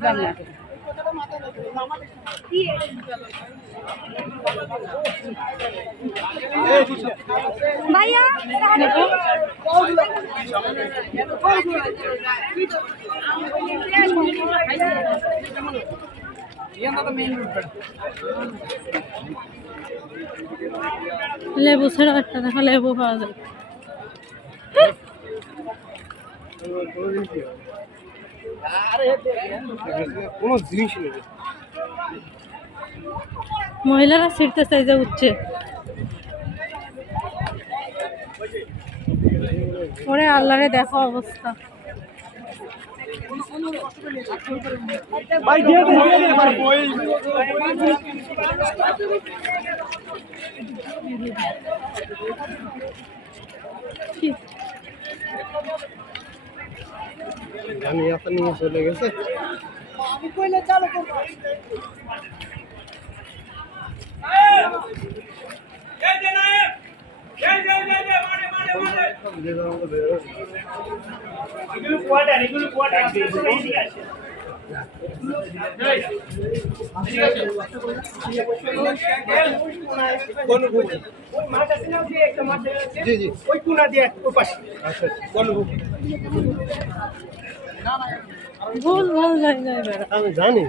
বুঝলাম না ভাইয়া লেবু ছাড়া একটা দেখা লেবু পাওয়া যায়। কোনো জিনিস নেই। মহিলারা ছিঁড়তে চাই যে উঠছে ওরে আল্লাহরে দেখো অবস্থা। ভাই দিয়ে দে এবার বই আমি আপনি নিয়ে চলে গেছে আমি কইলে চালু করব এই যে নায়েব এই মারে এগুলো কোয়াটার এদিকে আসে কোন বুঝি ওই মাছ আছে না যে একটা মাছ আছে জি জি ওই কোনা দিয়ে ওই পাশে আচ্ছা কোন বুঝি ভুল ভুল যায় যায় আমি জানি